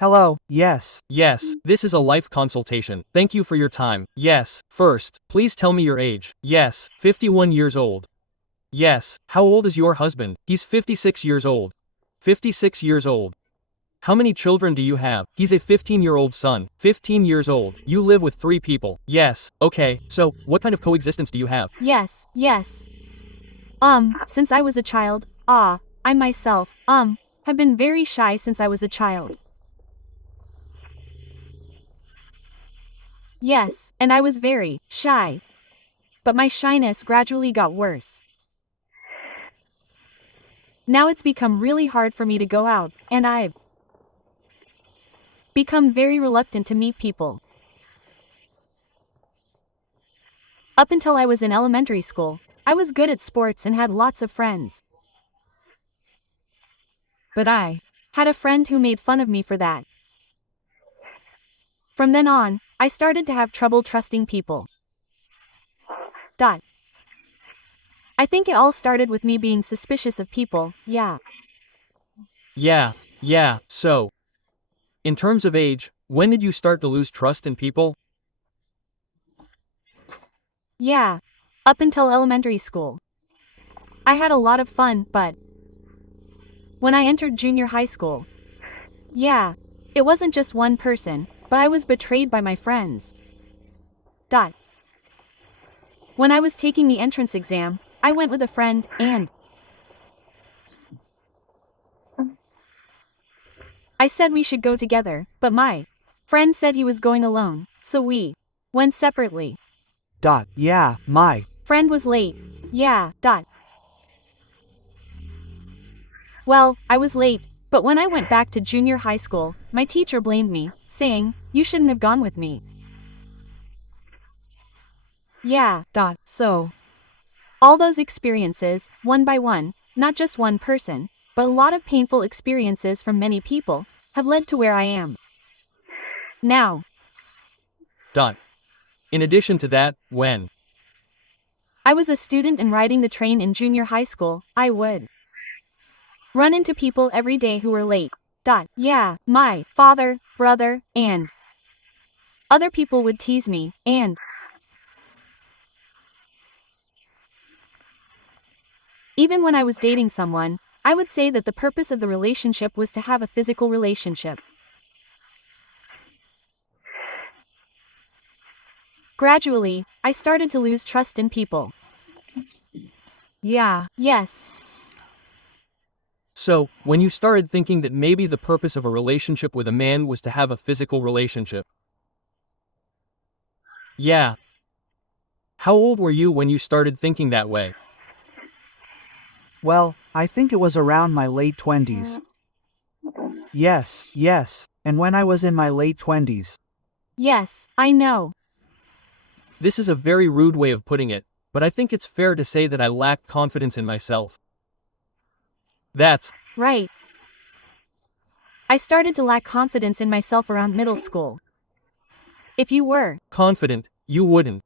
Hello, yes. Yes, this is a life consultation. Thank you for your time. Yes, first, please tell me your age. Yes, 51 years old. Yes, how old is your husband? He's 56 years old. 56 years old. How many children do you have? He's a 15-year-old son. 15 years old. You live with 3 people. Yes, okay, so, what kind of coexistence do you have? Yes. Since I was a child, I myself, have been very shy since I was a child. Yes, and I was very shy. But my shyness gradually got worse. Now it's become really hard for me to go out, and I've become very reluctant to meet people. Up until I was in elementary school, I was good at sports and had lots of friends. But I had a friend who made fun of me for that. From then on, I started to have trouble trusting people. I think it all started with me being suspicious of people, yeah. Yeah, so. In terms of age, when did you start to lose trust in people? Yeah, up until elementary school. I had a lot of fun, but when I entered junior high school, it wasn't just one person, but I was betrayed by my friends. When I was taking the entrance exam, I went with a friend, and I said we should go together, but my friend said he was going alone, so we went separately. Yeah, my Friend was late. Well, I was late, but when I went back to junior high school, my teacher blamed me, saying, "You shouldn't have gone with me." So all those experiences, one by one, not just one person, but a lot of painful experiences from many people, have led to where I am now. In addition to that, when I was a student and riding the train in junior high school, I would run into people every day who were late. My father, brother, and other people would tease me, and even when I was dating someone, I would say that the purpose of the relationship was to have a physical relationship. Gradually, I started to lose trust in people. Yes. So, when you started thinking that maybe the purpose of a relationship with a man was to have a physical relationship. How old were you when you started thinking that way? Well, I think it was around my late 20s. Yes, and when I was in my late 20s. Yes, I know. This is a very rude way of putting it, but I think it's fair to say that I lacked confidence in myself. That's right. I started to lack confidence in myself around middle school. If you were confident, you wouldn't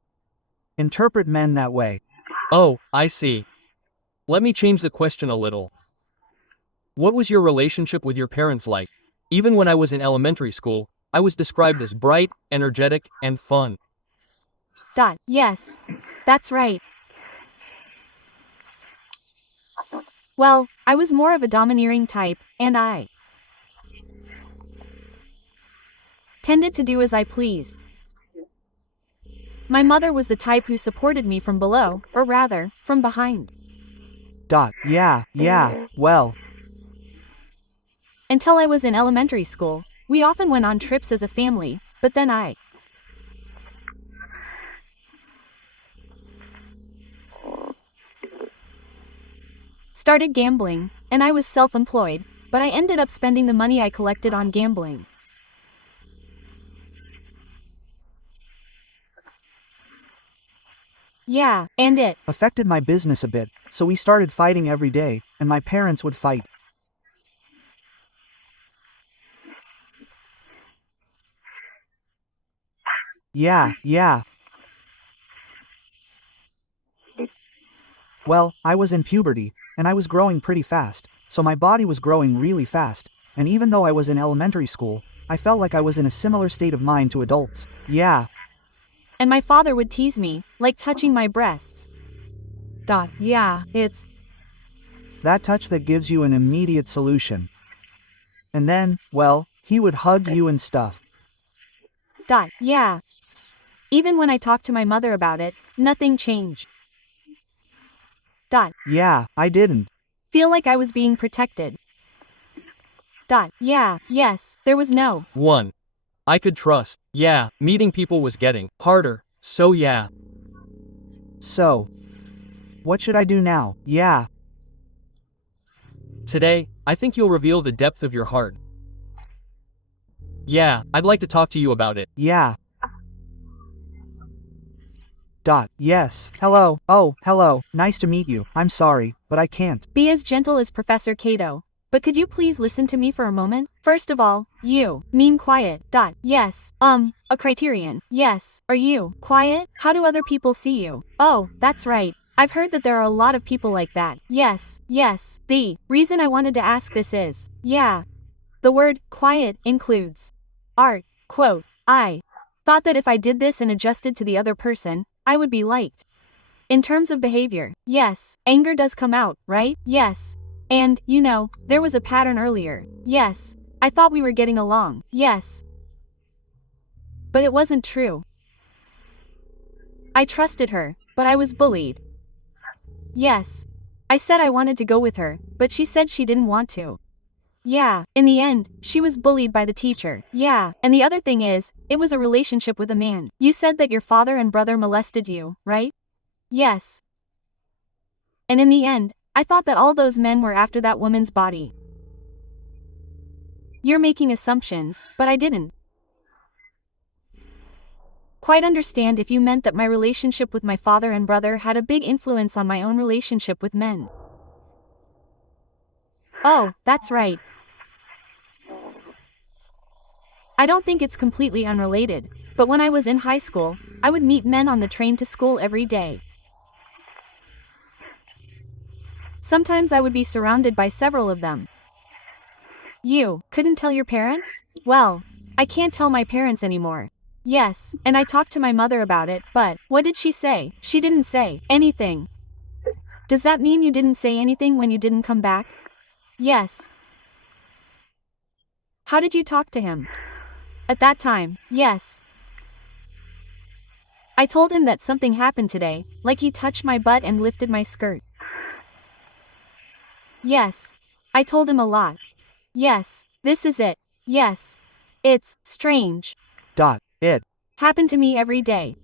interpret men that way. Oh, I see. Let me change the question a little. What was your relationship with your parents like? Even when I was in elementary school, I was described as bright, energetic, and fun. Yes, that's right. Well, I was more of a domineering type, and I tended to do as I pleased. My mother was the type who supported me from below, or rather, from behind. Yeah, well. Until I was in elementary school, we often went on trips as a family, but then I started gambling, and I was self-employed, but I ended up spending the money I collected on gambling. And it affected my business a bit, so we started fighting every day, and my parents would fight. Yeah. Well, I was in puberty, and I was growing pretty fast, so my body was growing really fast, and even though I was in elementary school, I felt like I was in a similar state of mind to adults. Yeah. And my father would tease me, like touching my breasts. Yeah, it's That touch that gives you an immediate solution. And then, well, he would hug you and stuff. Yeah. Even when I talked to my mother about it, nothing changed. Yeah, I didn't. Feel like I was being protected. Yeah, yes, there was no 1. I could trust. Yeah, meeting people was getting harder, so yeah. So, what should I do now? Yeah. Today, I think you'll reveal the depth of your heart. Yeah, I'd like to talk to you about it. Yeah. Yes. Hello. Oh, hello. Nice to meet you. I'm sorry, but I can't. be as gentle as Professor Cato. But could you please listen to me for a moment? First of all, you mean quiet. Yes. A criterion. Yes. Are you quiet? How do other people see you? Oh, that's right. I've heard that there are a lot of people like that. Yes. The reason I wanted to ask this is, yeah. The word quiet includes art. Quote, I thought that if I did this and adjusted to the other person, I would be liked. In terms of behavior, yes, anger does come out, right? Yes. And, there was a pattern earlier. Yes. I thought we were getting along. Yes. But it wasn't true. I trusted her, but I was bullied. Yes. I said I wanted to go with her, but she said she didn't want to. Yeah, in the end, she was bullied by the teacher. Yeah, and the other thing is, it was a relationship with a man. You said that your father and brother molested you, right? Yes. And in the end, I thought that all those men were after that woman's body. You're making assumptions, but I didn't quite understand if you meant that my relationship with my father and brother had a big influence on my own relationship with men. Oh, that's right. I don't think it's completely unrelated, but when I was in high school, I would meet men on the train to school every day. Sometimes I would be surrounded by several of them. You couldn't tell your parents? Well, I can't tell my parents anymore. Yes, and I talked to my mother about it, but what did she say? She didn't say anything. Does that mean you didn't say anything when you didn't come back? Yes. How did you talk to him? At that time, yes. I told him that something happened today, like he touched my butt and lifted my skirt. Yes. I told him a lot. Yes, this is it. Yes. It's strange. It Happened to me every day.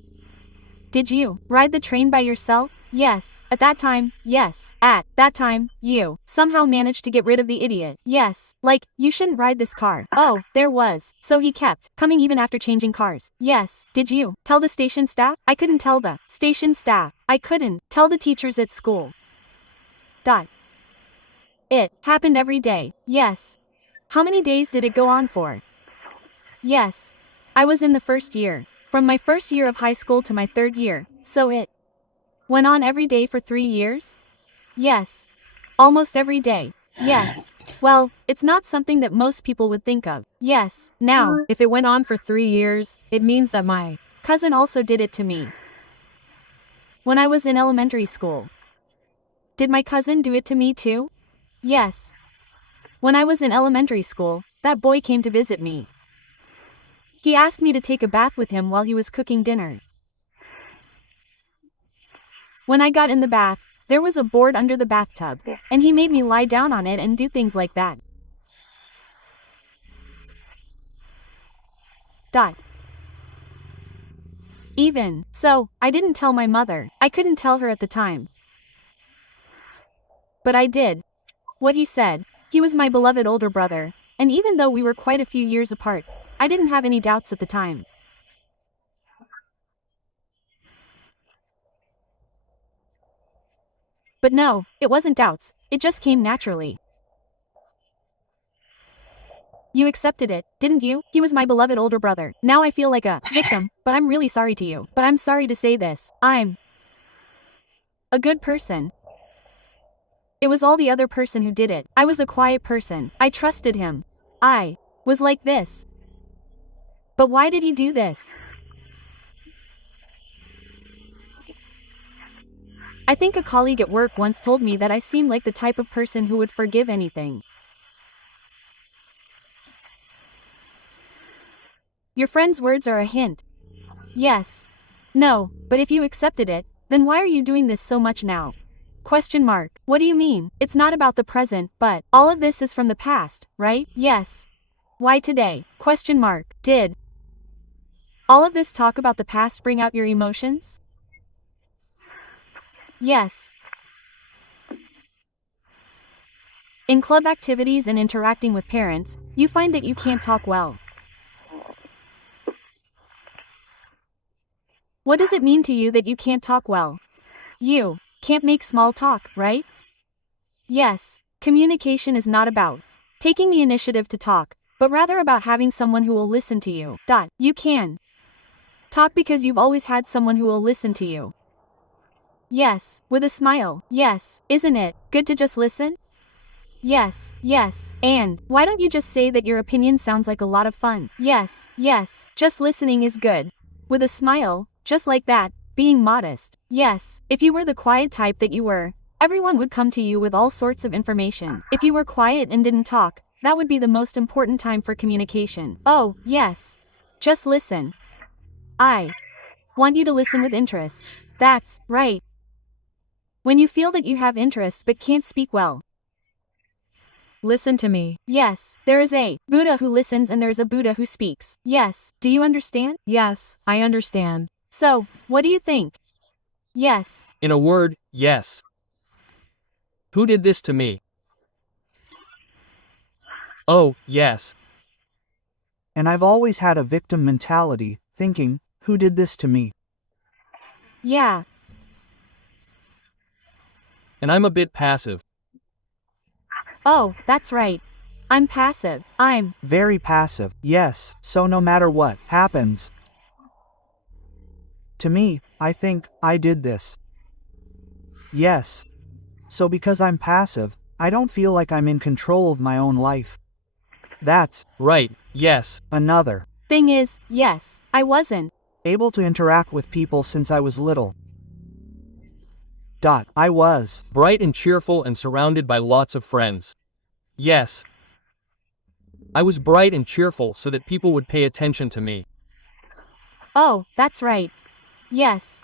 Did you ride the train by yourself? Yes. At that time, yes. At that time, you somehow managed to get rid of the idiot. Yes. Like, you shouldn't ride this car. Oh, there was. So he kept coming even after changing cars. Yes. Did you tell the station staff? I couldn't tell the station staff. I couldn't tell the teachers at school. It happened every day. Yes. How many days did it go on for? Yes. I was in the first year. From my first year of high school to my third year, so it went on every day for 3 years? Yes. Almost every day. Yes. Well, it's not something that most people would think of. Yes. Now, if it went on for 3 years, it means that my cousin also did it to me. When I was in elementary school. Did my cousin do it to me too? Yes. When I was in elementary school, that boy came to visit me. He asked me to take a bath with him while he was cooking dinner. When I got in the bath, there was a board under the bathtub, and he made me lie down on it and do things like that. Even so, I didn't tell my mother. I couldn't tell her at the time. But I did. What he said. He was my beloved older brother, and even though we were quite a few years apart, I didn't have any doubts at the time. But no, it wasn't doubts, it just came naturally. You accepted it, didn't you? He was my beloved older brother. Now I feel like a victim, but I'm really sorry to you. But I'm sorry to say this. I'm a good person. It was all the other person who did it. I was a quiet person. I trusted him. I was like this. But why did he do this? I think a colleague at work once told me that I seemed like the type of person who would forgive anything. Your friend's words are a hint. Yes. No, but if you accepted it, then why are you doing this so much now? Question mark. What do you mean? It's not about the present, but all of this is from the past, right? Yes. Why today? Question mark. Did all of this talk about the past bring out your emotions? Yes. In club activities and interacting with parents, you find that you can't talk well. What does it mean to you that you can't talk well? You can't make small talk, right? Yes. Communication is not about taking the initiative to talk, but rather about having someone who will listen to you. You can talk because you've always had someone who will listen to you. Yes, with a smile. Yes, isn't it good to just listen? Yes, yes, and why don't you just say that your opinion sounds like a lot of fun? Yes, yes, just listening is good. With a smile, just like that, being modest. Yes, if you were the quiet type that you were, everyone would come to you with all sorts of information. If you were quiet and didn't talk, that would be the most important time for communication. Oh, yes. Just listen. I want you to listen with interest. That's right. When you feel that you have interest but can't speak well. Listen to me. Yes, there is a Buddha who listens and there's a Buddha who speaks. Yes, do you understand? Yes, I understand. So, what do you think? Yes. In a word, yes. Who did this to me? Oh, yes. And I've always had a victim mentality, thinking, who did this to me? Yeah. And I'm a bit passive. Oh, that's right. I'm passive. I'm Very passive, yes, so no matter what happens to me, I think, I did this. Yes. So because I'm passive, I don't feel like I'm in control of my own life. That's Right, yes. another. thing is, yes, I wasn't Able to interact with people since I was little. I was Bright and cheerful and surrounded by lots of friends. Yes. I was bright and cheerful so that people would pay attention to me. Oh, that's right. Yes.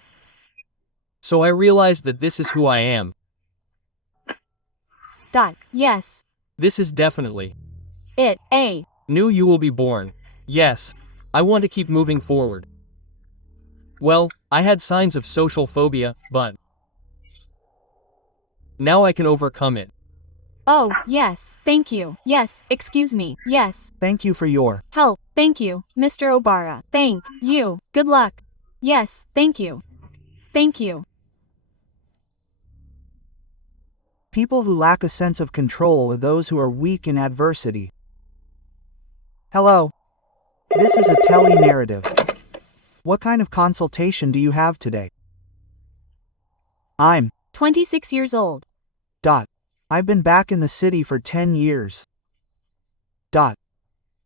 So I realized that this is who I am. Yes. This is definitely It. Knew you will be born. Yes. I want to keep moving forward. Well, I had signs of social phobia, but now I can overcome it. Oh, yes. Thank you. Yes, excuse me. Yes. Thank you for your Help. Thank you, Mr. Obara. Thank you. Good luck. Yes, thank you. Thank you. People who lack a sense of control are those who are weak in adversity. Hello. This is a tele-narrative. What kind of consultation do you have today? I'm 26 years old. I've been back in the city for 10 years.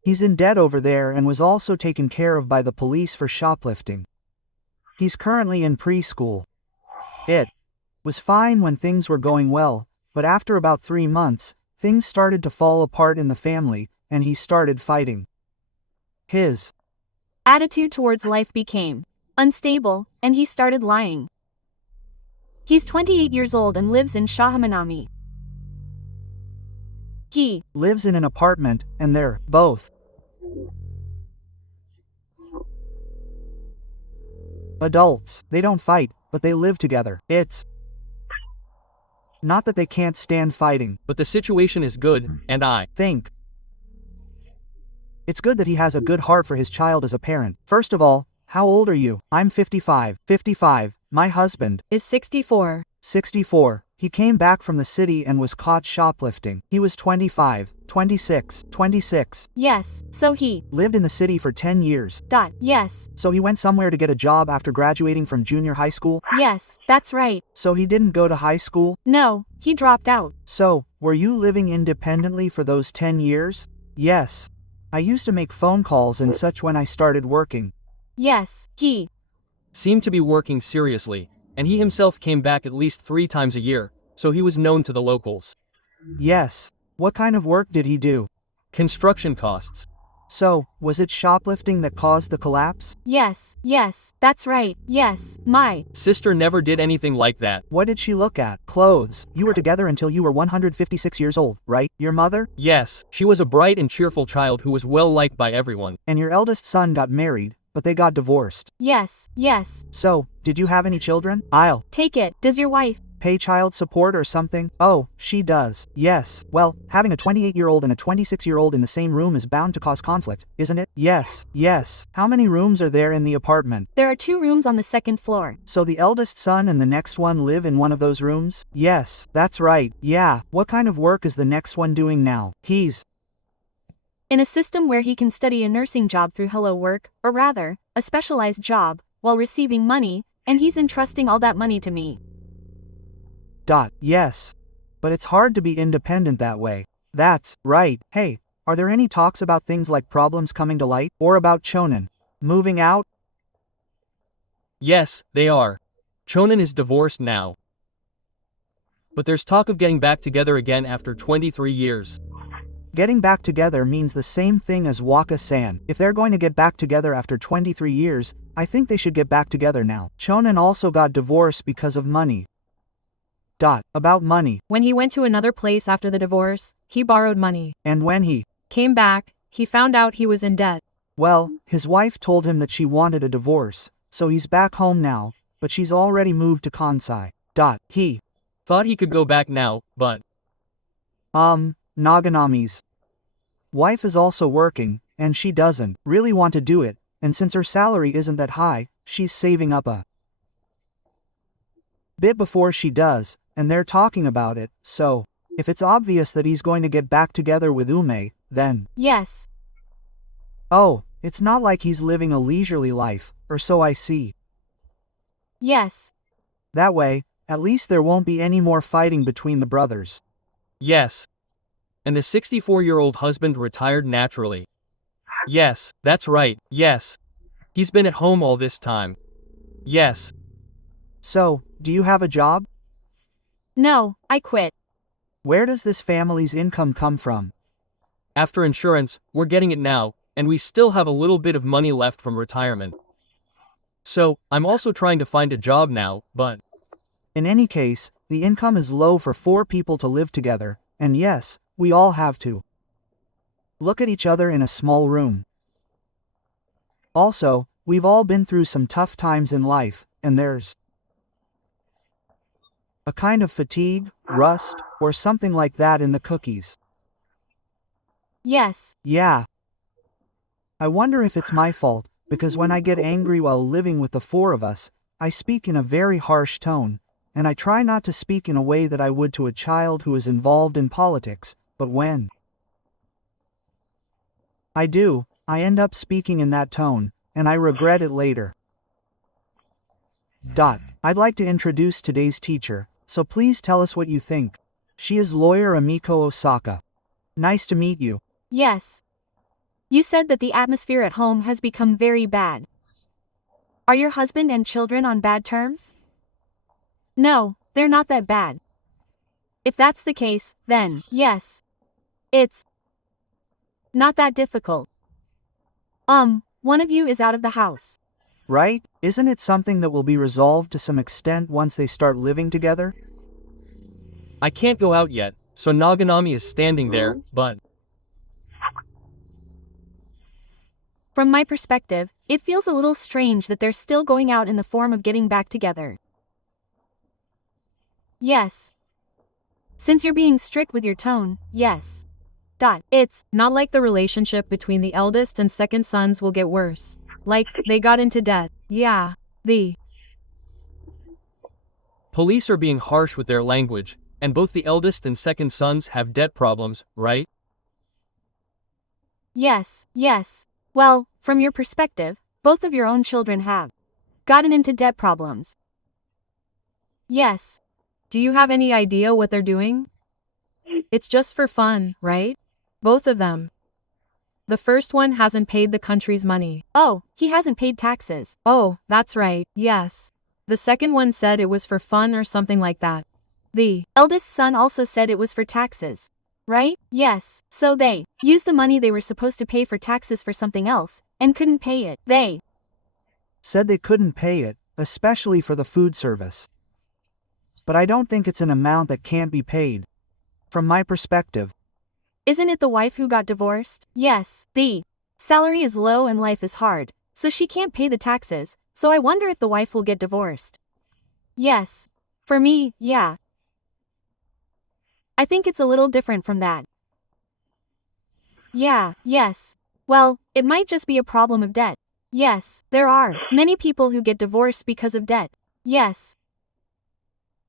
He's in debt over there and was also taken care of by the police for shoplifting. He's currently in preschool. It was fine when things were going well, but after about 3 months, things started to fall apart in the family, and he started fighting. His Attitude towards life became unstable, and he started lying. He's 28 years old and lives in Shahamanami. He lives in an apartment, and they're both adults. They don't fight, but they live together. It's not that they can't stand fighting. But the situation is good, and I Think it's good that he has a good heart for his child as a parent. First of all, how old are you? I'm 55. 55. My husband Is 64. 64. He came back from the city and was caught shoplifting. He was 25, 26, 26. Yes, so he Lived in the city for 10 years. Yes, So he went somewhere to get a job after graduating from junior high school. yes, that's right. So he didn't go to high school. No, he dropped out. So, were you living independently for those 10 years? Yes. I used to make phone calls and such when I started working. Yes, he Seemed to be working seriously, and he himself came back at least 3 times a year, so he was known to the locals. Yes. What kind of work did he do? Construction costs. So, was it shoplifting that caused the collapse? Yes, that's right. Yes, my Sister never did anything like that. What did she look at? Clothes. You were together until you were 156 years old, right? Your mother? Yes, she was a bright and cheerful child who was well liked by everyone. And your eldest son got married, but they got divorced. yes. So, did you have any children? I'll Take it. Does your wife? pay child support or something? Oh, she does. Yes. Well, having a 28-year-old and a 26-year-old in the same room is bound to cause conflict, isn't it? Yes. How many rooms are there in the apartment? There are 2 rooms on the 2nd floor. So the eldest son and the next one live in one of those rooms? Yes, that's right. Yeah. What kind of work is the next one doing now? He's In a system where he can study a nursing job through Hello Work, or rather, a specialized job, while receiving money, and he's entrusting all that money to me. Yes. But it's hard to be independent that way. That's right. Hey, are there any talks about things like problems coming to light? Or about Chonan moving out? Yes, they are. Chonan is divorced now. But there's talk of getting back together again after 23 years. Getting back together means the same thing as Waka-san. If they're going to get back together after 23 years, I think they should get back together now. Chonan also got divorced because of money. About money. When he went to another place after the divorce, he borrowed money. And when he Came back, he found out he was in debt. Well, his wife told him that she wanted a divorce, so he's back home now, but she's already moved to Kansai. He Thought he could go back now, but Naganami's wife is also working, and she doesn't really want to do it, and since her salary isn't that high, she's saving up a bit before she does, and they're talking about it, so if it's obvious that he's going to get back together with Ume, then Yes. oh, it's not like he's living a leisurely life, or so I see. Yes. That way, at least there won't be any more fighting between the brothers. yes. And the 64-year-old husband retired naturally. Yes, that's right, yes. He's been at home all this time. Yes. So, do you have a job? No, I quit. Where does this family's income come from? After insurance, we're getting it now, and we still have a little bit of money left from retirement. So, I'm also trying to find a job now, but In any case, the income is low for 4 people to live together, and yes, we all have to look at each other in a small room. Also, we've all been through some tough times in life, and there's a kind of fatigue, rust, or something like that in the cookies. Yes. Yeah. I wonder if it's my fault, because when I get angry while living with the 4 of us, I speak in a very harsh tone, and I try not to speak in a way that I would to a child who is involved in politics, but when I do, I end up speaking in that tone, and I regret it later. I'd like to introduce today's teacher, so please tell us what you think. She is lawyer Amiko Osaka. Nice to meet you. Yes. You said that the atmosphere at home has become very bad. Are your husband and children on bad terms? No, they're not that bad. If that's the case, then, yes. It's not that difficult. One of you is out of the house. Right? Isn't it something that will be resolved to some extent once they start living together? I can't go out yet, so Naganami is standing there, but From my perspective, it feels a little strange that they're still going out in the form of getting back together. Yes. Since you're being strict with your tone, yes. It's Not like the relationship between the eldest and second sons will get worse. Like, they got into debt. Yeah. The police are being harsh with their language, and both the eldest and second sons have debt problems, right? yes. Well, from your perspective, both of your own children have gotten into debt problems. Yes. Do you have any idea what they're doing? It's just for fun, right? Both of them. The first one hasn't paid the country's money. Oh, he hasn't paid taxes. Oh, that's right, yes. The second one said it was for fun or something like that. The Eldest son also said it was for taxes. Right? Yes. So they used the money they were supposed to pay for taxes for something else, and couldn't pay it. They Said they couldn't pay it, especially for the food service. But I don't think it's an amount that can't be paid. From my perspective. Isn't it the wife who got divorced? Yes. The salary is low and life is hard, so she can't pay the taxes, so I wonder if the wife will get divorced. Yes. For me, yeah. I think it's a little different from that. Yeah, yes. Well, it might just be a problem of debt. Yes, there are many people who get divorced because of debt. Yes.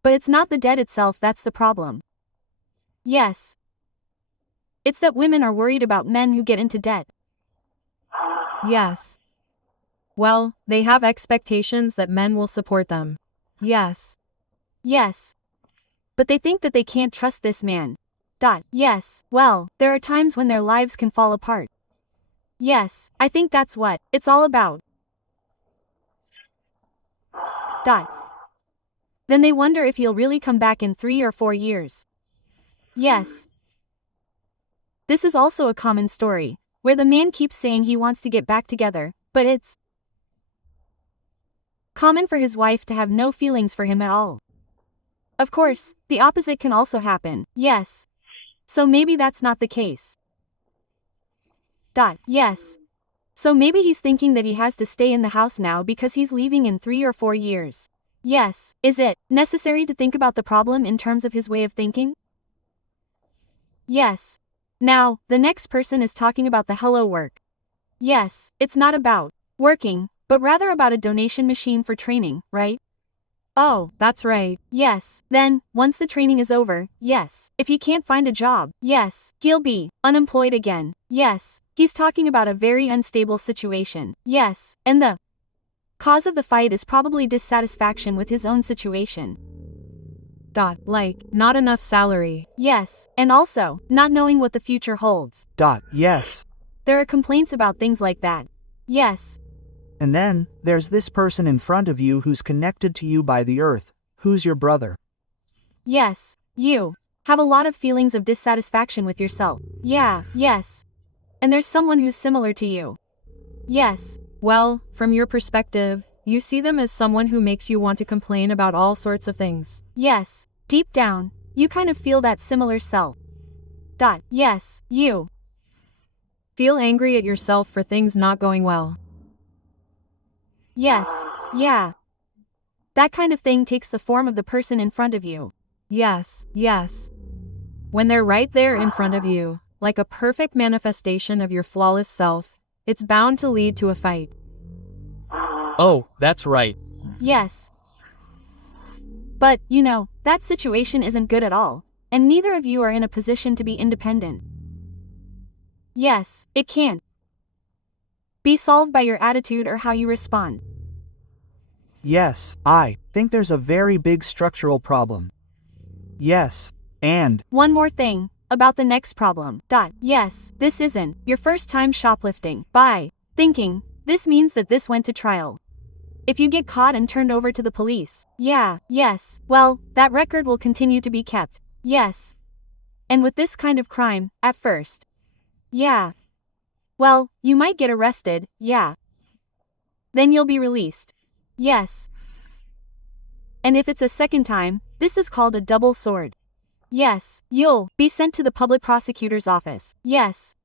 But it's not the debt itself that's the problem. Yes. It's that women are worried about men who get into debt. yes. Well, they have expectations that men will support them. Yes. Yes. But they think that they can't trust this man. Yes, well, there are times when their lives can fall apart. Yes, I think that's what it's all about. Then they wonder if he'll really come back in 3 or 4 years. Yes. This is also a common story, where the man keeps saying he wants to get back together, but it's common for his wife to have no feelings for him at all. Of course, the opposite can also happen, yes. So maybe that's not the case. Yes. So maybe he's thinking that he has to stay in the house now because he's leaving in 3 or 4 years. Yes. Is it necessary to think about the problem in terms of his way of thinking? Yes. Now, the next person is talking about the hello work. Yes, it's not about working, but rather about a donation machine for training, right? Oh, That's right. yes. Then, once the training is over, yes. If he can't find a job, yes. He'll be unemployed again. Yes. He's talking about a very unstable situation. Yes. And the cause of the fight is probably dissatisfaction with his own situation. Like, not enough salary. Yes. And also, not knowing what the future holds. Yes. There are complaints about things like that. Yes. And then, there's this person in front of you who's connected to you by the earth, who's your brother. Yes. You have a lot of feelings of dissatisfaction with yourself. Yeah, yes. And there's someone who's similar to you. Yes. Well, from your perspective, you see them as someone who makes you want to complain about all sorts of things. Yes. Deep down, you kind of feel that similar self. Yes, you Feel angry at yourself for things not going well. Yes. Yeah. That kind of thing takes the form of the person in front of you. Yes. When they're right there in front of you, like a perfect manifestation of your flawless self, it's bound to lead to a fight. Oh, that's right. Yes. But, that situation isn't good at all, and neither of you are in a position to be independent. Yes, it can't be solved by your attitude or how you respond. Yes, I think there's a very big structural problem. Yes, and One more thing about the next problem. Yes, this isn't your first time shoplifting. By thinking, this means that this went to trial. If you get caught and turned over to the police, yes, well, that record will continue to be kept. Yes. And with this kind of crime, at first. Yeah. Well, you might get arrested, yeah. Then you'll be released. Yes. And if it's a second time, this is called a double sword. Yes, you'll be sent to the public prosecutor's office. Yes.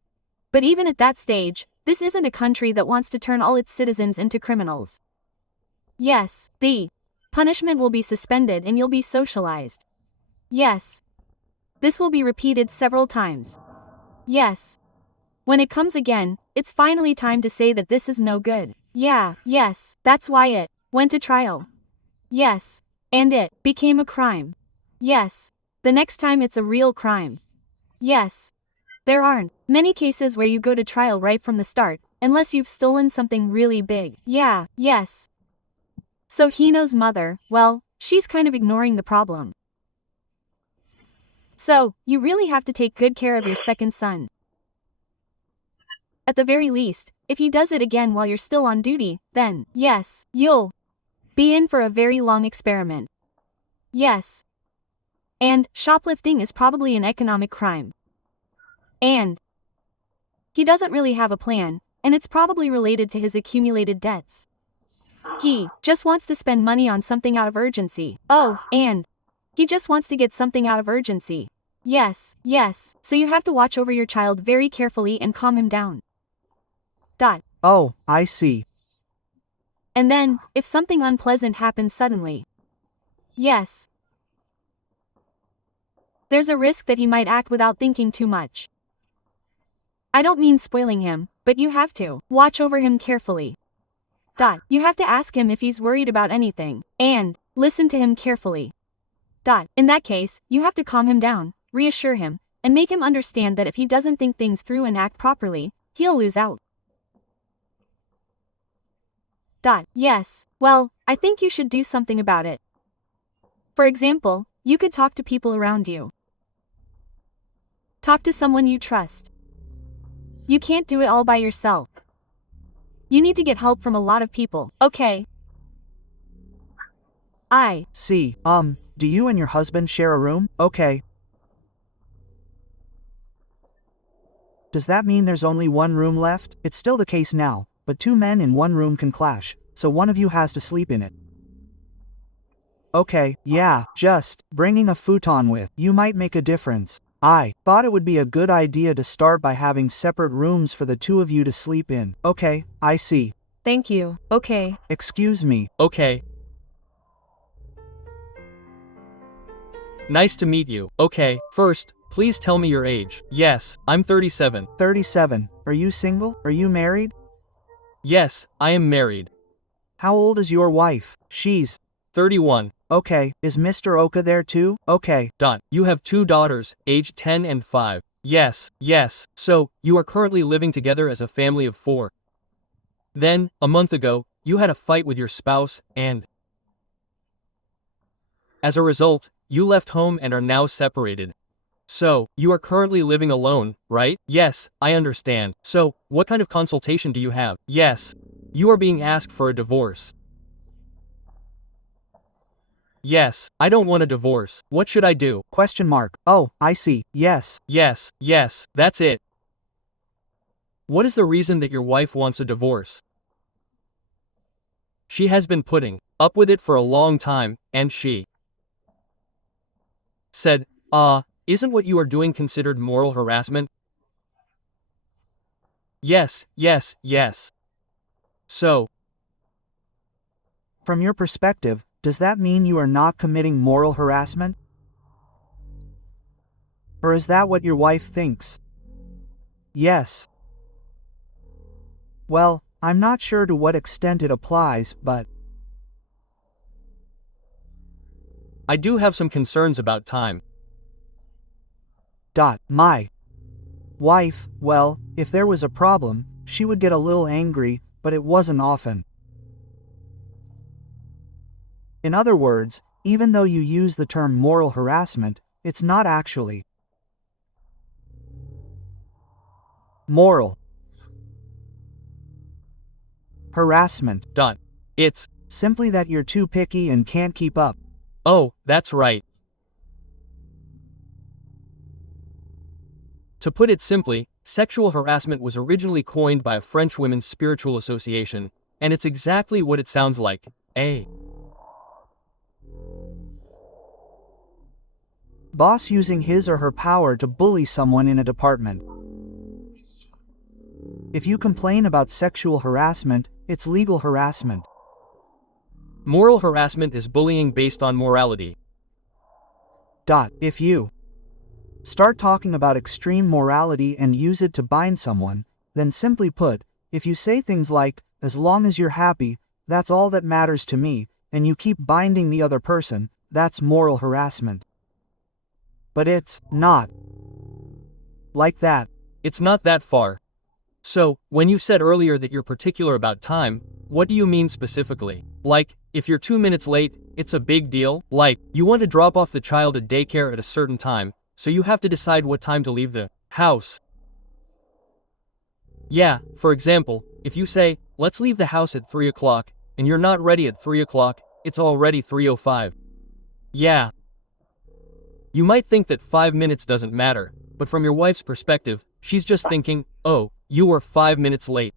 But even at that stage, this isn't a country that wants to turn all its citizens into criminals. Yes, the punishment will be suspended and you'll be socialized. Yes. This will be repeated several times. Yes. When it comes again, it's finally time to say that this is no good. Yes, that's why it went to trial. Yes. And it became a crime. Yes. The next time it's a real crime. Yes. There aren't many cases where you go to trial right from the start, unless you've stolen something really big. Yes. So Hino's mother, well, she's kind of ignoring the problem. So, you really have to take good care of your second son. at the very least, if he does it again while you're still on duty, then, yes, you'll be in for a very long experiment. Yes. And, shoplifting is probably an economic crime. And he doesn't really have a plan, and it's probably related to his accumulated debts. He just wants to spend money on something out of urgency. Oh, and he just wants to get something out of urgency. Yes, yes, so you have to watch over your child very carefully and calm him down. Oh, I see. And then, if something unpleasant happens suddenly. Yes. There's a risk that he might act without thinking too much. I don't mean spoiling him, but you have to watch over him carefully. You have to ask him if he's worried about anything, and listen to him carefully. In that case, you have to calm him down, reassure him, and make him understand that if he doesn't think things through and act properly, he'll lose out. Yes, well, I think you should do something about it. For example, you could talk to people around you. Talk to someone you trust. You can't do it all by yourself. You need to get help from a lot of people, okay? I See, do you and your husband share a room? Okay. Does that mean there's only one room left? It's still the case now, but two men in one room can clash, so one of you has to sleep in it. Okay, yeah, just bringing a futon with you might make a difference. I thought it would be a good idea to start by having separate rooms for the two of you to sleep in. Okay, I see. Thank you. Okay. Excuse me. Okay. Nice to meet you. Okay, first, please tell me your age. Yes, I'm 37. 37. Are you single? Are you married? Yes, I am married. How old is your wife? She's 31. Okay, is Mr. Oka there too? Okay. You have two daughters, aged 10 and 5. Yes, yes, so, you are currently living together as a family of 4. Then, a month ago, you had a fight with your spouse, and as a result, you left home and are now separated. So, you are currently living alone, right? Yes, I understand. So, what kind of consultation do you have? Yes. You are being asked for a divorce. Yes, I don't want a divorce. What should I do? Question mark. Oh, I see. Yes. Yes, yes, that's it. What is the reason that your wife wants a divorce? She has been putting up with it for a long time, and she said, isn't what you are doing considered moral harassment? Yes, yes, yes. So, from your perspective, does that mean you are not committing moral harassment? Or is that what your wife thinks? Yes. Well, I'm not sure to what extent it applies, but I do have some concerns about time. My wife, well, if there was a problem, she would get a little angry, but it wasn't often. In other words, even though you use the term moral harassment, it's not actually moral harassment. It's simply that you're too picky and can't keep up. Oh, that's right. To put it simply, sexual harassment was originally coined by a French women's spiritual association, and it's exactly what it sounds like. A boss using his or her power to bully someone in a department. If you complain about sexual harassment, it's legal harassment. Moral harassment is bullying based on morality. If you start talking about extreme morality and use it to bind someone, then simply put, if you say things like, as long as you're happy, that's all that matters to me, and you keep binding the other person, that's moral harassment. But it's not like that. It's not that far. So, when you said earlier that you're particular about time, what do you mean specifically? Like, if you're 2 minutes late, it's a big deal? Like, you want to drop off the child at daycare at a certain time, so you have to decide what time to leave the house. Yeah, for example, if you say, let's leave the house at 3 o'clock, and you're not ready at 3 o'clock, it's already 3:05. Yeah. You might think that 5 minutes doesn't matter, but from your wife's perspective, she's just thinking, oh, you were 5 minutes late.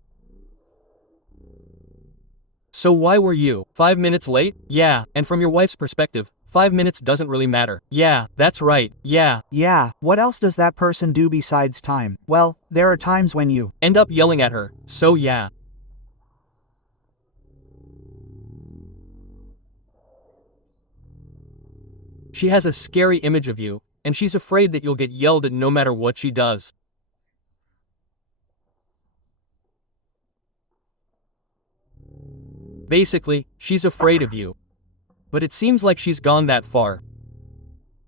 So why were you 5 minutes late? Yeah, and from your wife's perspective, 5 minutes doesn't really matter. Yeah, that's right, yeah. Yeah, what else does that person do besides time? Well, there are times when you End up yelling at her, so yeah. She has a scary image of you, and she's afraid that you'll get yelled at no matter what she does. Basically, she's afraid of you. But it seems like she's gone that far.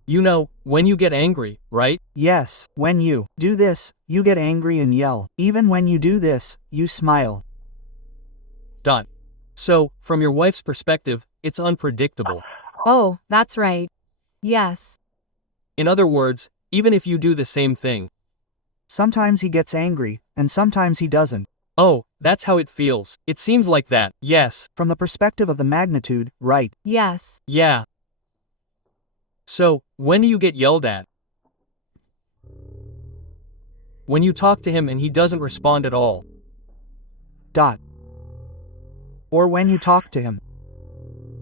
You know, when you get angry, right? Yes, when you do this, you get angry and yell. Even when you do this, you smile. So, from your wife's perspective, it's unpredictable. Oh, that's right. Yes. In other words, even if you do the same thing. Sometimes he gets angry, and sometimes he doesn't. Oh, that's how it feels. It seems like that, yes. From the perspective of the magnitude, right? Yes. Yeah. So, when do you get yelled at? When you talk to him and he doesn't respond at all. Or when you talk to him.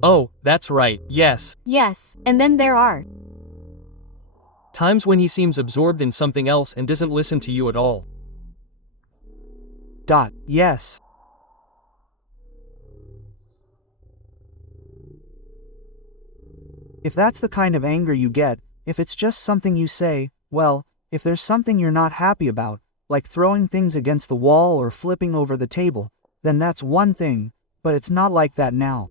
Oh, that's right, yes. Yes, and then there are Times when he seems absorbed in something else and doesn't listen to you at all. Yes. If that's the kind of anger you get, if it's just something you say, well, if there's something you're not happy about, like throwing things against the wall or flipping over the table, then that's one thing, but it's not like that now.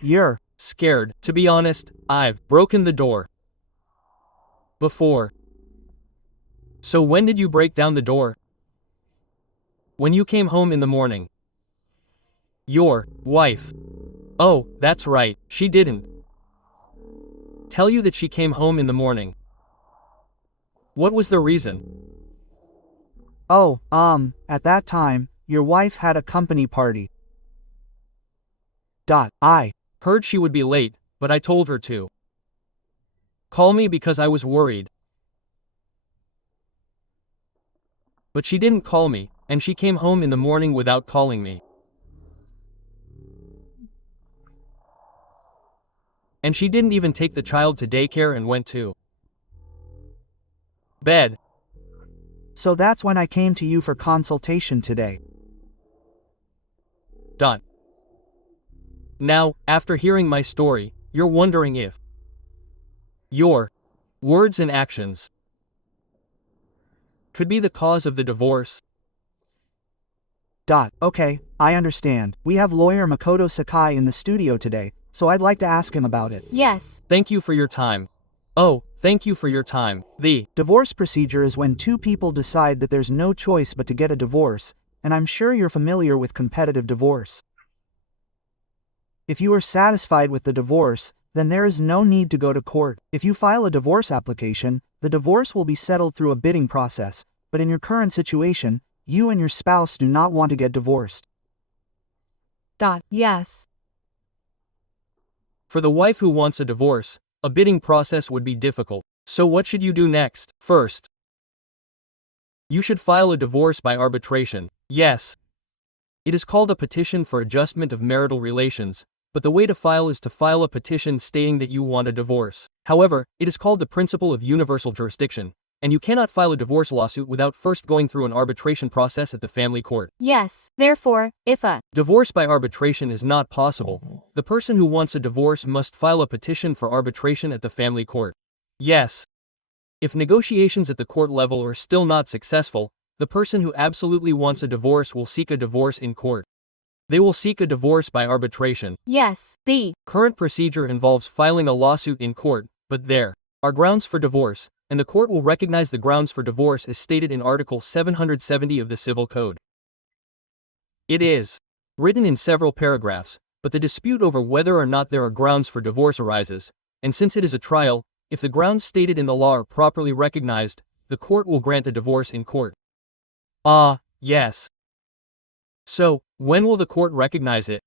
You're Scared. To be honest, I've broken the door before. So when did you break down the door? When you came home in the morning. Your wife. Oh, that's right, she didn't tell you that she came home in the morning. What was the reason? Oh, at that time, your wife had a company party. I Heard she would be late, but I told her to call me because I was worried. But she didn't call me, and she came home in the morning without calling me. And she didn't even take the child to daycare and went to bed. So that's when I came to you for consultation today. Now, after hearing my story, you're wondering if your words and actions could be the cause of the divorce. Okay, I understand. We have lawyer Makoto Sakai in the studio today, so I'd like to ask him about it. yes, Thank you for your time. Oh, thank you for your time. The Divorce procedure is when two people decide that there's no choice but to get a divorce, and I'm sure you're familiar with competitive divorce. If you are satisfied with the divorce, then there is no need to go to court. If you file a divorce application, the divorce will be settled through a bidding process, but in your current situation, you and your spouse do not want to get divorced. Yes. For the wife who wants a divorce, a bidding process would be difficult. So what should you do next? First, you should file a divorce by arbitration. Yes. It is called a petition for adjustment of marital relations, but the way to file is to file a petition stating that you want a divorce. However, it is called the principle of universal jurisdiction, and you cannot file a divorce lawsuit without first going through an arbitration process at the family court. yes. Therefore, if a Divorce by arbitration is not possible. The person who wants a divorce must file a petition for arbitration at the family court. Yes. If negotiations at the court level are still not successful, the person who absolutely wants a divorce will seek a divorce in court. They will seek a divorce by arbitration. yes, the Current procedure involves filing a lawsuit in court, but there are grounds for divorce, and the court will recognize the grounds for divorce as stated in Article 770 of the Civil Code. It is written in several paragraphs, but the dispute over whether or not there are grounds for divorce arises, and since it is a trial, if the grounds stated in the law are properly recognized, the court will grant a divorce in court. Ah, yes. So, when will the court recognize it?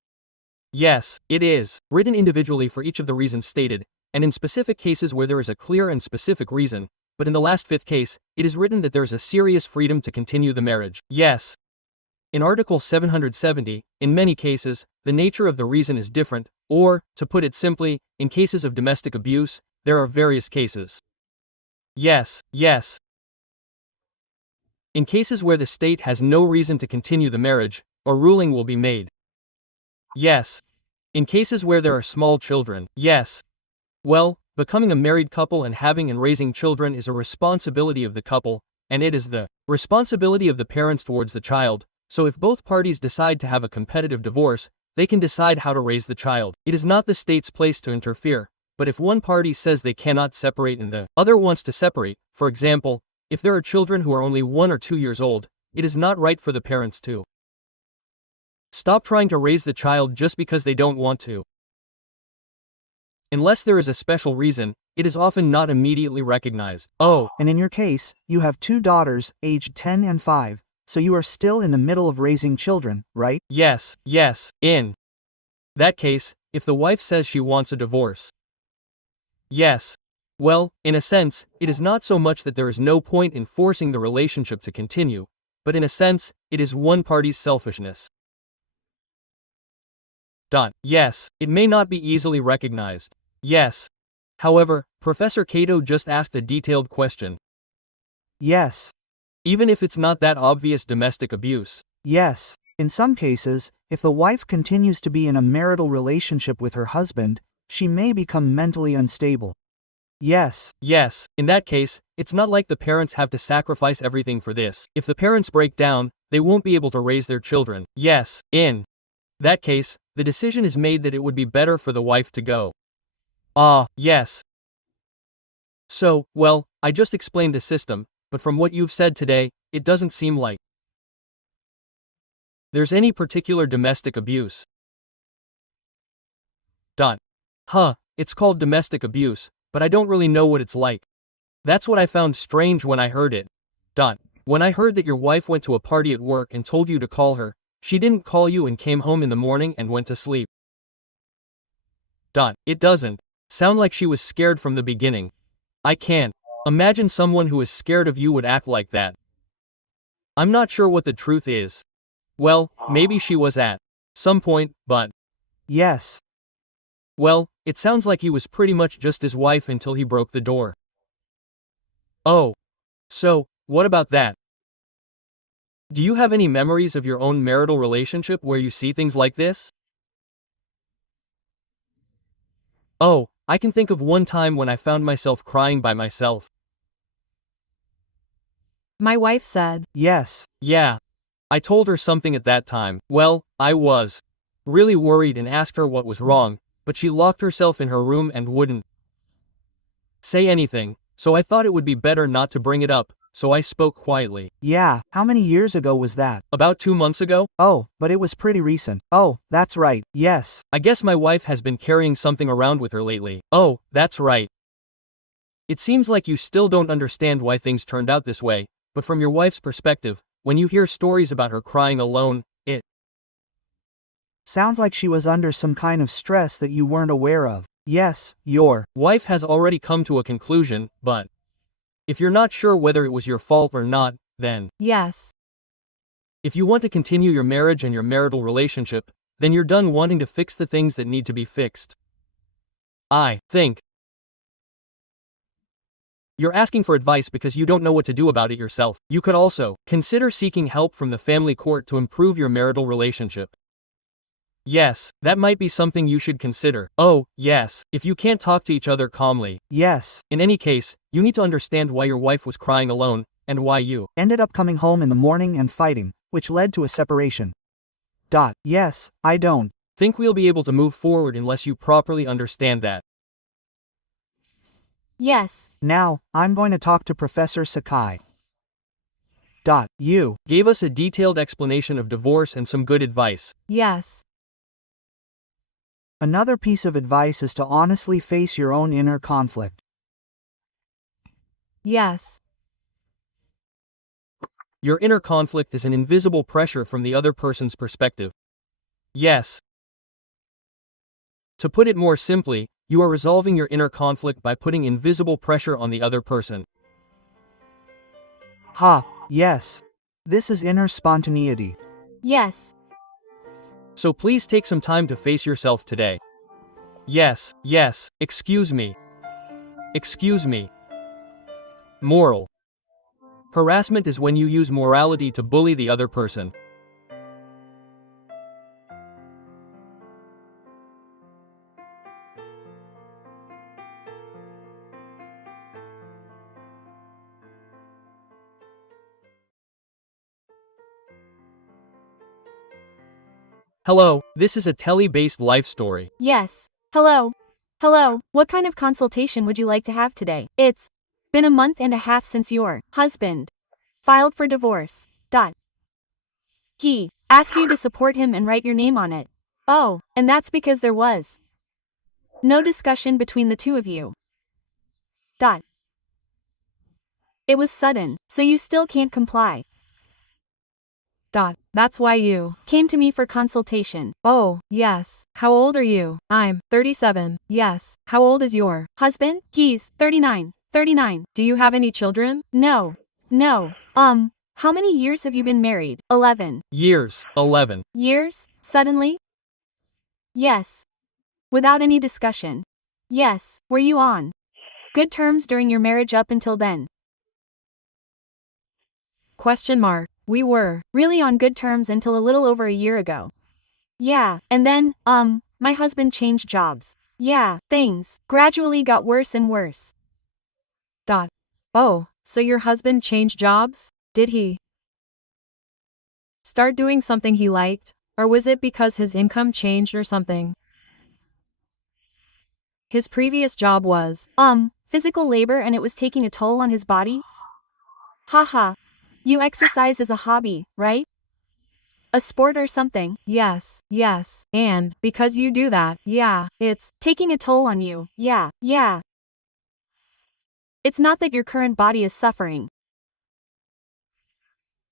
Yes, it is written individually for each of the reasons stated, and in specific cases where there is a clear and specific reason, but in the last fifth case, it is written that there is a serious freedom to continue the marriage. Yes. In Article 770, in many cases, the nature of the reason is different, or, to put it simply, in cases of domestic abuse, there are various cases. Yes, yes. In cases where the state has no reason to continue the marriage, a ruling will be made. Yes. In cases where there are small children, yes. Well, becoming a married couple and having and raising children is a responsibility of the couple, and it is the responsibility of the parents towards the child, so if both parties decide to have a competitive divorce, they can decide how to raise the child. It is not the state's place to interfere, but if one party says they cannot separate and the other wants to separate, for example, if there are children who are only 1 or 2 years old, it is not right for the parents to stop trying to raise the child just because they don't want to. Unless there is a special reason, it is often not immediately recognized. Oh, And in your case, you have 2 daughters, aged 10 and 5, so you are still in the middle of raising children, right? yes, yes, in that case, if the wife says she wants a divorce. Yes. Well, in a sense, it is not so much that there is no point in forcing the relationship to continue, but in a sense, it is one party's selfishness. Yes, it may not be easily recognized. Yes. However, Professor Cato just asked a detailed question. Yes. Even if it's not that obvious domestic abuse. Yes. In some cases, if the wife continues to be in a marital relationship with her husband, she may become mentally unstable. Yes. Yes, in that case, it's not like the parents have to sacrifice everything for this. If the parents break down, they won't be able to raise their children. Yes, in that case, the decision is made that it would be better for the wife to go. Ah, yes. So, well, I just explained the system, but from what you've said today, it doesn't seem like there's any particular domestic abuse. It's called domestic abuse, but I don't really know what it's like. That's what I found strange when I heard it. When I heard that your wife went to a party at work and told you to call her, she didn't call you and came home in the morning and went to sleep. It doesn't sound like she was scared from the beginning. I can't imagine someone who is scared of you would act like that. I'm not sure what the truth is. Well, maybe she was at some point, but Yes. well, it sounds like he was pretty much just his wife until he broke the door. Oh. So, what about that? Do you have any memories of your own marital relationship where you see things like this? Oh, I can think of one time when I found myself crying by myself. My wife said, Yes. Yeah. I told her something at that time. Well, I was really worried and asked her what was wrong, but she locked herself in her room and wouldn't say anything, so I thought it would be better not to bring it up, so I spoke quietly. Yeah. How many years ago was that? About 2 months ago? Oh, but it was pretty recent. Oh, that's right. Yes. I guess my wife has been carrying something around with her lately. Oh, that's right. It seems like you still don't understand why things turned out this way, but from your wife's perspective, when you hear stories about her crying alone, it sounds like she was under some kind of stress that you weren't aware of. Yes, your wife has already come to a conclusion, but if you're not sure whether it was your fault or not, then yes. if you want to continue your marriage and your marital relationship, then you're done wanting to fix the things that need to be fixed. I think you're asking for advice because you don't know what to do about it yourself. You could also consider seeking help from the family court to improve your marital relationship. Yes, that might be something you should consider. Oh, yes, if you can't talk to each other calmly. Yes. In any case, you need to understand why your wife was crying alone, and why you ended up coming home in the morning and fighting, which led to a separation. Yes, I don't think we'll be able to move forward unless you properly understand that. Yes. Now, I'm going to talk to Professor Sakai. You gave us a detailed explanation of divorce and some good advice. Yes. Another piece of advice is to honestly face your own inner conflict. yes. Your inner conflict is an invisible pressure from the other person's perspective. Yes. To put it more simply, you are resolving your inner conflict by putting invisible pressure on the other person. Ha, yes. This is inner spontaneity. Yes. So please take some time to face yourself today. Yes, yes, excuse me. Excuse me. Moral. Harassment is when you use morality to bully the other person. Hello, this is a tele-based life story. Yes. Hello. Hello. What kind of consultation would you like to have today? It's been a month and a half since your husband filed for divorce. He asked you to support him and write your name on it. Oh, and that's because there was no discussion between the two of you. It was sudden, so you still can't comply. That's why you Came to me for consultation. Oh, yes. How old are you? I'm 37. Yes. How old is your Husband? He's 39. 39. Do you have any children? No. No. How many years have you been married? 11. Years, 11. Years? Suddenly? Yes. Without any discussion. Yes. Were you on good terms during your marriage up until then? Question mark. We were. Really on good terms until a little over a year ago. Yeah, and then, my husband changed jobs. Yeah, things gradually got worse and worse. Oh, so your husband changed jobs? Did he start doing something he liked? Or was it because his income changed or something? His previous job was, Physical labor and it was taking a toll on his body? Haha. You exercise as a hobby, right? A sport or something? yes, yes. And, because you do that, yeah, it's Taking a toll on you, yeah. It's not that your current body is suffering.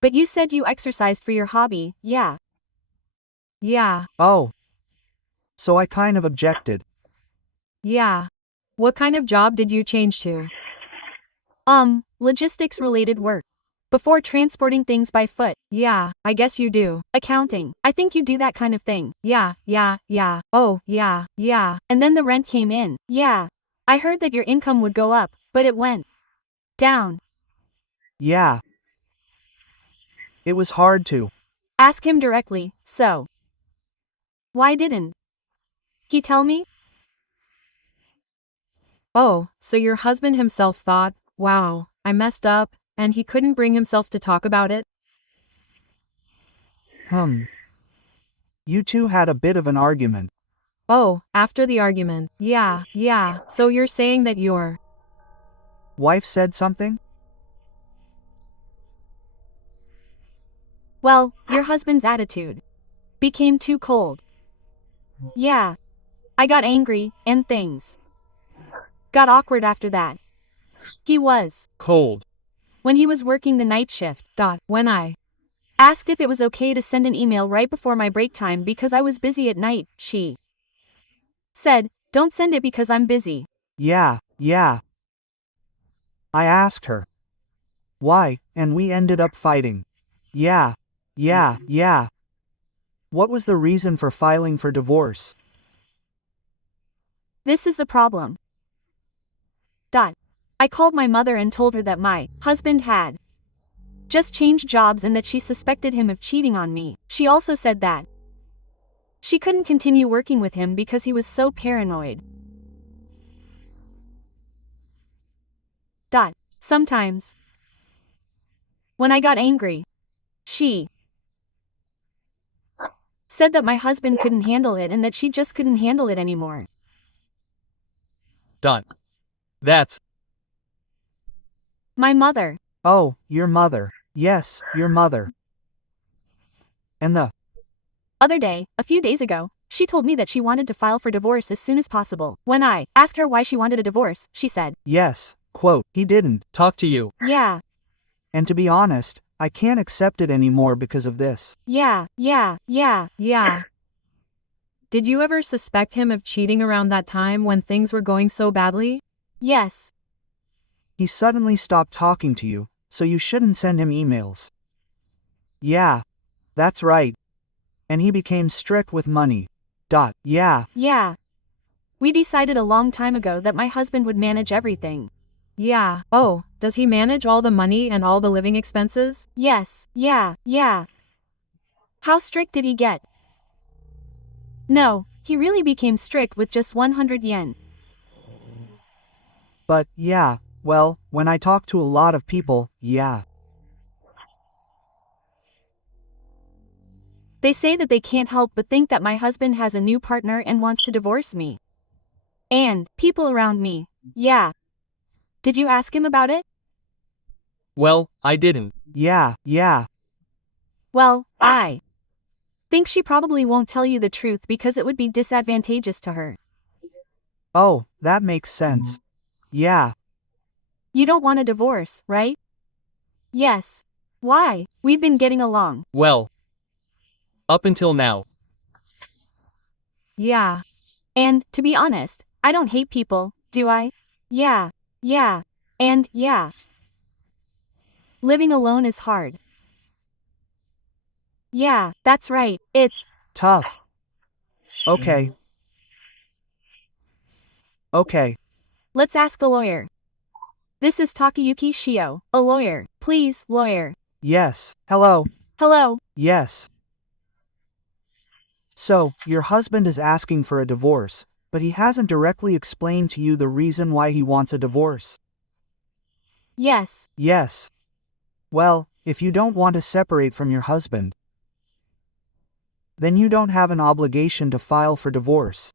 But you said you exercised for your hobby, yeah. yeah, Oh. So I kind of objected. yeah. What kind of job did you change to? Logistics related work. Before transporting things by foot. Yeah, I guess you do. Accounting. I think you do that kind of thing. Yeah. Oh, yeah. And then the rent came in. Yeah. I heard that your income would go up, but it went down. Yeah. It was hard to. Ask him directly, so. Why didn't he tell me? Oh, so your husband himself thought, wow, I messed up, and he couldn't bring himself to talk about it? You two had a bit of an argument. Oh, after the argument. Yeah. So you're saying that your Wife said something? Well, your husband's attitude became too cold. Yeah. I got angry, and things got awkward after that. He was Cold. when he was working the night shift. When I Asked if it was okay to send an email right before my break time because I was busy at night. She said, don't send it because I'm busy. Yeah. I asked her why, and we ended up fighting. Yeah. What was the reason for filing for divorce? This is the problem. I called my mother and told her that my husband had just changed jobs and that she suspected him of cheating on me. She also said that she couldn't continue working with him because he was so paranoid. Sometimes, when I got angry, she said that my husband couldn't handle it and that she just couldn't handle it anymore. That's My mother. Oh, your mother. Yes, your mother. And the Other day, a few days ago, she told me that she wanted to file for divorce as soon as possible. When I asked her why she wanted a divorce, she said, yes, Quote, he didn't. Talk to you. Yeah, And to be honest, I can't accept it anymore because of this. yeah. Yeah. Did you ever suspect him of cheating around that time when things were going so badly? Yes. He suddenly stopped talking to you, so you shouldn't send him emails. Yeah. That's right. And he became strict with money. Yeah. Yeah. We decided a long time ago that my husband would manage everything. Yeah. Oh, does he manage all the money and all the living expenses? Yes, yeah. How strict did he get? No, he really became strict with just 100 yen. But, yeah, well, when I talk to a lot of people, yeah. They say that they can't help but think that my husband has a new partner and wants to divorce me. And people around me, yeah. Did you ask him about it? Well, I didn't. Yeah. Well, I think she probably won't tell you the truth because it would be disadvantageous to her. Oh, that makes sense. Yeah. You don't want a divorce, right? Yes. Why? We've been getting along. Well, up until now. Yeah. And, to be honest, I don't hate people, do I? Yeah. And yeah. Living alone is hard. Yeah, that's right, it's Tough. Okay. Let's ask the lawyer. This is Takayuki Shio, a lawyer. Please, lawyer. Yes. Hello. Hello. Yes. So, your husband is asking for a divorce, but he hasn't directly explained to you the reason why he wants a divorce. Yes. Yes. Well, if you don't want to separate from your husband, then you don't have an obligation to file for divorce.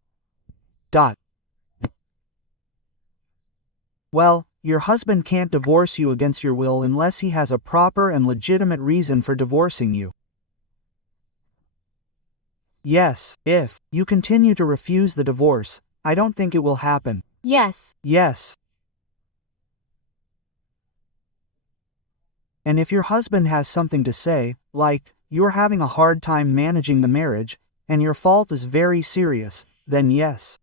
Well, your husband can't divorce you against your will unless he has a proper and legitimate reason for divorcing you. Yes, if you continue to refuse the divorce, I don't think it will happen. Yes. Yes. And if your husband has something to say, like, you're having a hard time managing the marriage, and your fault is very serious, then yes.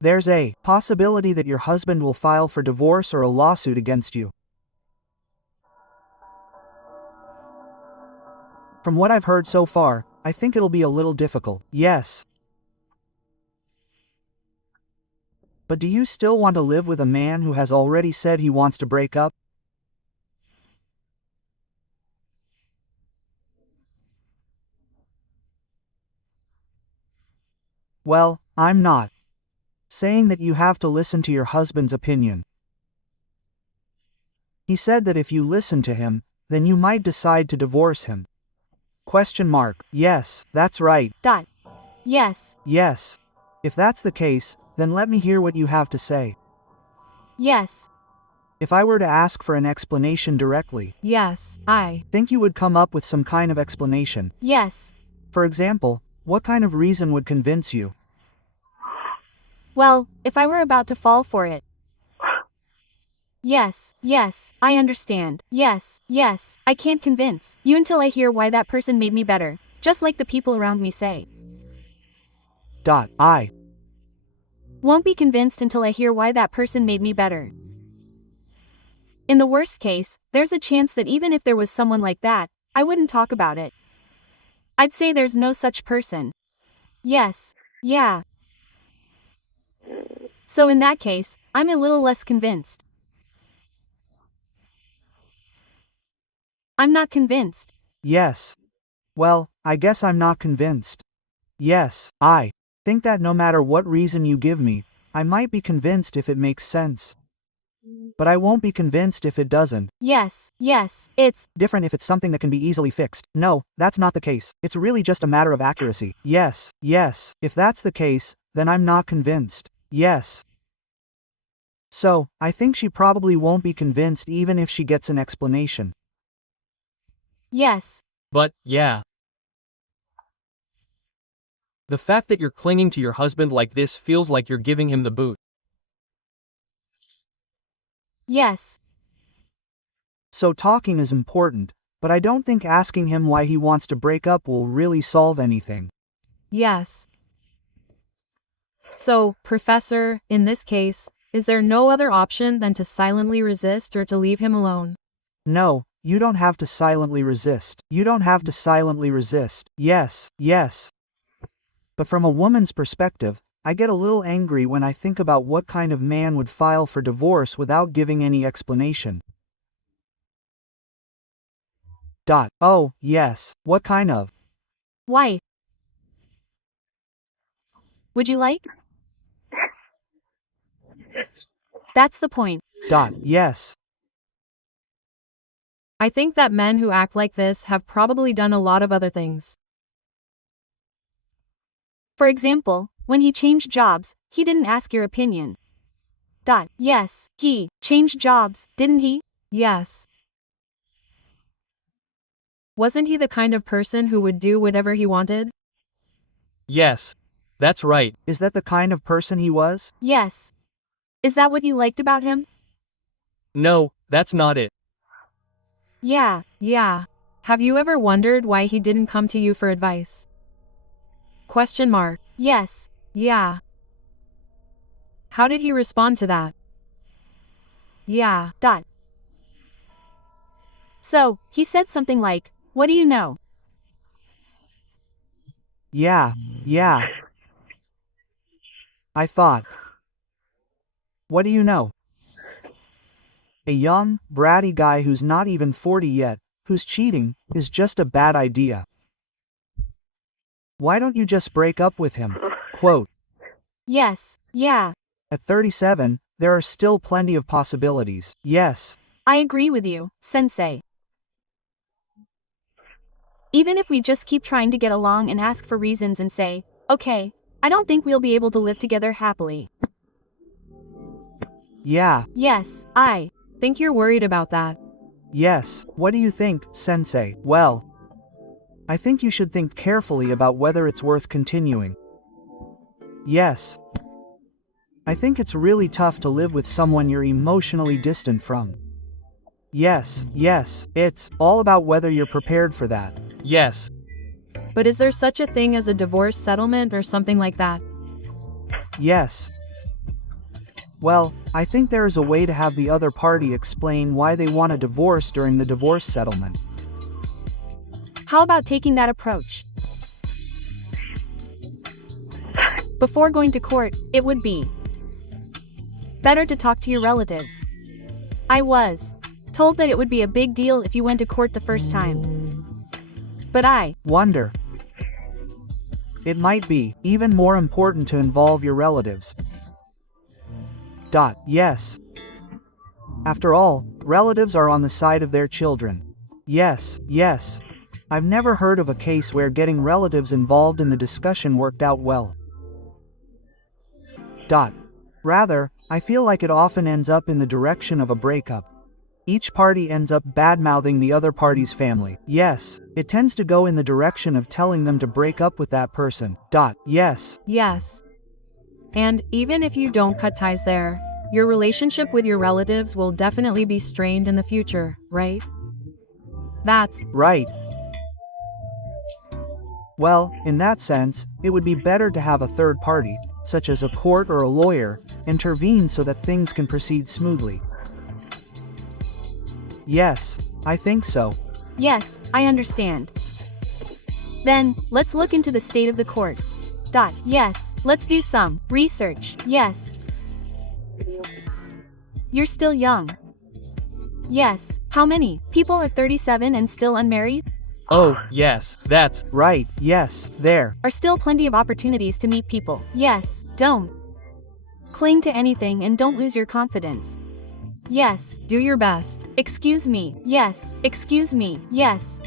There's a possibility that your husband will file for divorce or a lawsuit against you. From what I've heard so far, I think it'll be a little difficult. Yes. But do you still want to live with a man who has already said he wants to break up? Well, I'm not saying that you have to listen to your husband's opinion. He said that if you listen to him, then you might decide to divorce him. Yes, that's right. Yes. Yes. If that's the case, then let me hear what you have to say. Yes. If I were to ask for an explanation directly, Yes, I think you would come up with some kind of explanation. Yes. For example, what kind of reason would convince you? Well, if I were about to fall for it. Yes, I understand. Yes, I can't convince you until I hear why that person made me better, just like the people around me say. I Won't be convinced until I hear why that person made me better. In the worst case, there's a chance that even if there was someone like that, I wouldn't talk about it. I'd say there's no such person. Yes, yeah. So in that case, I'm a little less convinced. I'm not convinced. Yes. Well, I guess I'm not convinced. Yes, I think that no matter what reason you give me, I might be convinced if it makes sense. But I won't be convinced if it doesn't. Yes, it's Different if it's something that can be easily fixed. No, that's not the case. It's really just a matter of accuracy. Yes. If that's the case, then I'm not convinced. Yes. So, I think she probably won't be convinced even if she gets an explanation. yes. But, yeah. The fact that you're clinging to your husband like this feels like you're giving him the boot. Yes. So talking is important, but I don't think asking him why he wants to break up will really solve anything. Yes. So, Professor, in this case, is there no other option than to silently resist or to leave him alone? No, you don't have to silently resist. You don't have to silently resist. Yes, yes. But from a woman's perspective, I get a little angry when I think about what kind of man would file for divorce without giving any explanation. Oh, yes, what kind of? Why? Would you like? That's the point. Yes. I think that men who act like this have probably done a lot of other things. For example, when he changed jobs, he didn't ask your opinion. Yes, he changed jobs, didn't he? Yes. Wasn't he the kind of person who would do whatever he wanted? Yes. That's right. Is that the kind of person he was? Yes. Is that what you liked about him? No, that's not it. Yeah. Yeah. Have you ever wondered why he didn't come to you for advice? Question mark. Yes. Yeah. How did he respond to that? Yeah. So, he said something like, "What do you know?" Yeah. I thought. What do you know? A young, bratty guy who's not even 40 yet, who's cheating, is just a bad idea. Why don't you just break up with him? Quote. Yes. Yeah. At 37, there are still plenty of possibilities. Yes. I agree with you, Sensei. Even if we just keep trying to get along and ask for reasons and say, okay, I don't think we'll be able to live together happily. Yeah. Yes, I think you're worried about that. Yes. What do you think, Sensei? Well, I think you should think carefully about whether it's worth continuing. Yes. I think it's really tough to live with someone you're emotionally distant from. Yes, it's all about whether you're prepared for that. Yes. But is there such a thing as a divorce settlement or something like that? Yes. Well, I think there is a way to have the other party explain why they want a divorce during the divorce settlement. How about taking that approach? Before going to court, it would be better to talk to your relatives. I was told that it would be a big deal if you went to court the first time. But I wonder. It might be even more important to involve your relatives. Yes. After all, relatives are on the side of their children. Yes. I've never heard of a case where getting relatives involved in the discussion worked out well. Rather, I feel like it often ends up in the direction of a breakup. Each party ends up bad-mouthing the other party's family. Yes, it tends to go in the direction of telling them to break up with that person. Yes. And even if you don't cut ties there, your relationship with your relatives will definitely be strained in the future, right? That's right. Well, in that sense, it would be better to have a third party, such as a court or a lawyer, intervene so that things can proceed smoothly. Yes, I think so. Yes, I understand. Then, let's look into the state of the court. Yes, let's do some research. Yes. You're still young. Yes, how many people are 37 and still unmarried? Oh, yes, that's right. Yes, there are still plenty of opportunities to meet people. Yes, don't cling to anything and don't lose your confidence. Yes, do your best. Excuse me. Yes, excuse me. Yes.